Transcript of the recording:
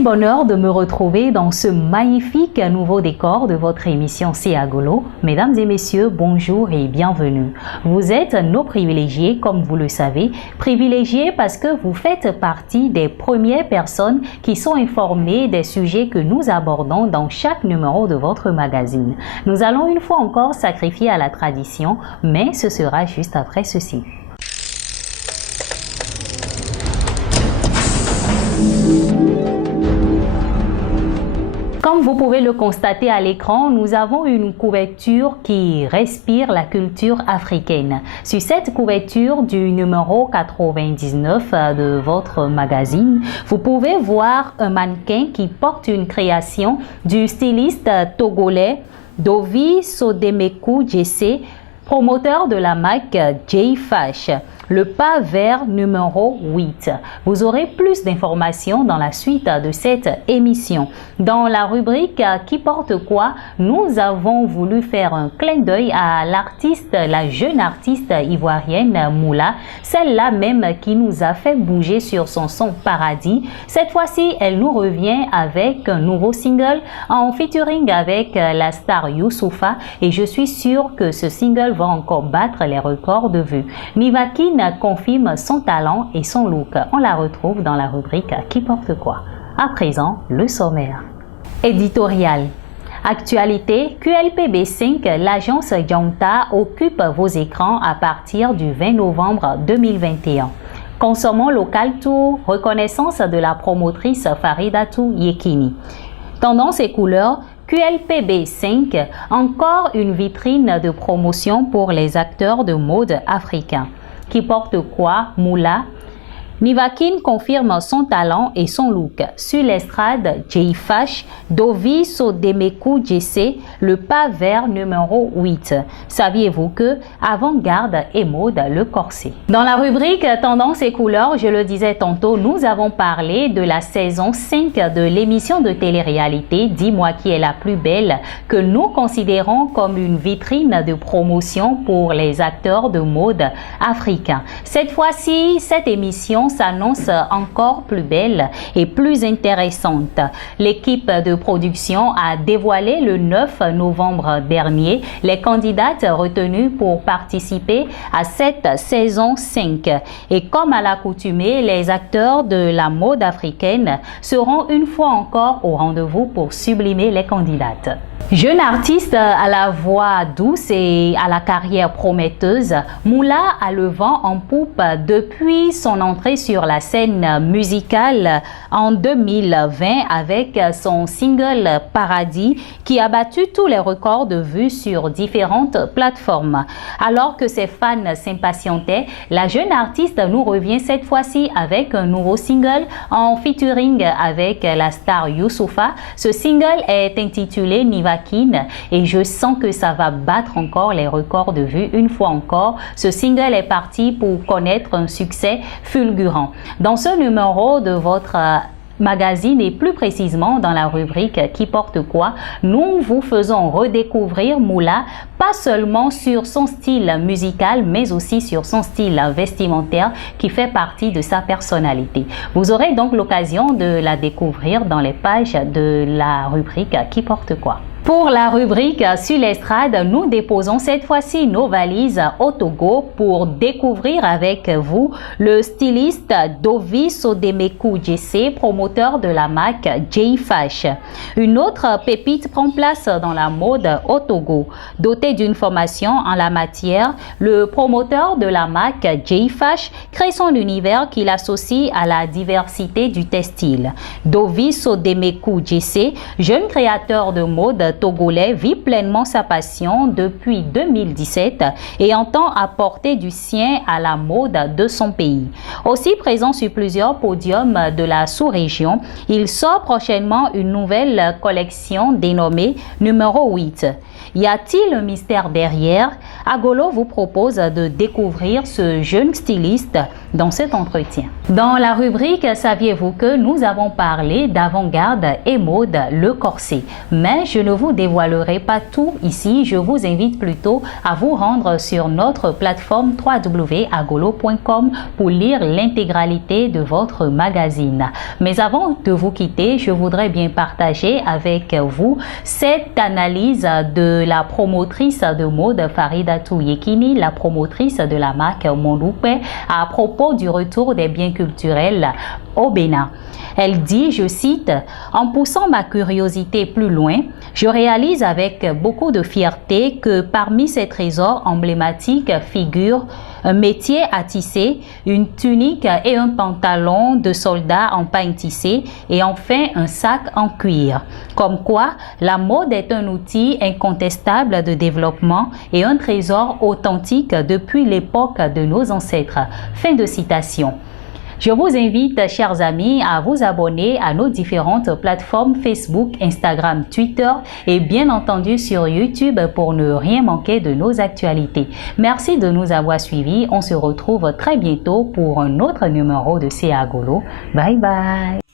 Quel bonheur de me retrouver dans ce magnifique nouveau décor de votre émission C'est Agolo. Mesdames et messieurs, bonjour et bienvenue. Vous êtes nos privilégiés, comme vous le savez. Privilégiés parce que vous faites partie des premières personnes qui sont informées des sujets que nous abordons dans chaque numéro de votre magazine. Nous allons une fois encore sacrifier à la tradition, mais ce sera juste après ceci. Comme vous pouvez le constater à l'écran, nous avons une couverture qui respire la culture africaine. Sur cette couverture du numéro 99 de votre magazine, vous pouvez voir un mannequin qui porte une création du styliste togolais Dovi Sodemekou Jesse, promoteur de la marque J-Fash. Le pas vers numéro 8. Vous aurez plus d'informations dans la suite de cette émission. Dans la rubrique Qui porte quoi, nous avons voulu faire un clin d'œil à l'artiste, la jeune artiste ivoirienne Moula, celle-là même qui nous a fait bouger sur son son Paradis. Cette fois-ci, elle nous revient avec un nouveau single en featuring avec la star Youssoupha et je suis sûre que ce single va encore battre les records de vues. Nivakin confirme son talent et son look. On la retrouve dans la rubrique Qui porte quoi. À présent, le sommaire. Éditorial. Actualité, QLPB5, l'agence Yonta occupe vos écrans à partir du 20 novembre 2021. Consommons local tour, reconnaissance de la promotrice Faridatou Yekini. Tendance et couleurs, QLPB5, encore une vitrine de promotion pour les acteurs de mode africains. Qui porte quoi, Moula? Nivakin confirme son talent et son look. Sur l'estrade, J-Fash, Dovi Sodemekou Jesse, le pas vers numéro 8. Saviez-vous que avant-garde et mode le corset? Dans la rubrique Tendance et couleurs, je le disais tantôt, nous avons parlé de la saison 5 de l'émission de télé-réalité Dis-moi qui est la plus belle, que nous considérons comme une vitrine de promotion pour les acteurs de mode africains. Cette fois-ci, cette émission s'annonce encore plus belle et plus intéressante. L'équipe de production a dévoilé le 9 novembre dernier les candidates retenues pour participer à cette saison 5. Et comme à l'accoutumée, les acteurs de la mode africaine seront une fois encore au rendez-vous pour sublimer les candidates. Jeune artiste à la voix douce et à la carrière prometteuse, Moula a le vent en poupe depuis son entrée sur la scène musicale en 2020 avec son single Paradis qui a battu tous les records de vues sur différentes plateformes. Alors que ses fans s'impatientaient, la jeune artiste nous revient cette fois-ci avec un nouveau single en featuring avec la star Youssoupha. Ce single est intitulé Nivakin et je sens que ça va battre encore les records de vues une fois encore. Ce single est parti pour connaître un succès fulgurant. Dans ce numéro de votre magazine et plus précisément dans la rubrique Qui porte quoi, nous vous faisons redécouvrir Moula, pas seulement sur son style musical mais aussi sur son style vestimentaire qui fait partie de sa personnalité. Vous aurez donc l'occasion de la découvrir dans les pages de la rubrique Qui porte quoi. Pour la rubrique Sur l'estrade, nous déposons cette fois-ci nos valises au Togo pour découvrir avec vous le styliste Dovi Sodemekou Jesse, promoteur de la marque J-Fash. Une autre pépite prend place dans la mode au Togo. Doté d'une formation en la matière, le promoteur de la marque J-Fash crée son univers qu'il associe à la diversité du textile. Dovi Sodemekou Jesse, jeune créateur de mode togolais, vit pleinement sa passion depuis 2017 et entend apporter du sien à la mode de son pays. Aussi présent sur plusieurs podiums de la sous-région, il sort prochainement une nouvelle collection dénommée numéro 8. Y a-t-il un mystère derrière? Agolo vous propose de découvrir ce jeune styliste dans cet entretien. Dans la rubrique « Saviez-vous que » nous avons parlé d'avant-garde et mode, le corset. Mais je ne vous dévoilerai pas tout ici, je vous invite plutôt à vous rendre sur notre plateforme www.agolo.com pour lire l'intégralité de votre magazine. Mais avant de vous quitter, je voudrais bien partager avec vous cette analyse de la promotrice de mode Faridatou Yekini, la promotrice de la marque Mondoupe, à propos du retour des biens culturels au Bénin. Elle dit, je cite, « En poussant ma curiosité plus loin, je réalise avec beaucoup de fierté que parmi ces trésors emblématiques figurent un métier à tisser, une tunique et un pantalon de soldat en pagne tissé et enfin un sac en cuir. Comme quoi, la mode est un outil incontestable de développement et un trésor authentique depuis l'époque de nos ancêtres. » Fin de citation. Je vous invite, chers amis, à vous abonner à nos différentes plateformes Facebook, Instagram, Twitter et bien entendu sur YouTube pour ne rien manquer de nos actualités. Merci de nous avoir suivis. On se retrouve très bientôt pour un autre numéro de C'est Agolo. Bye bye.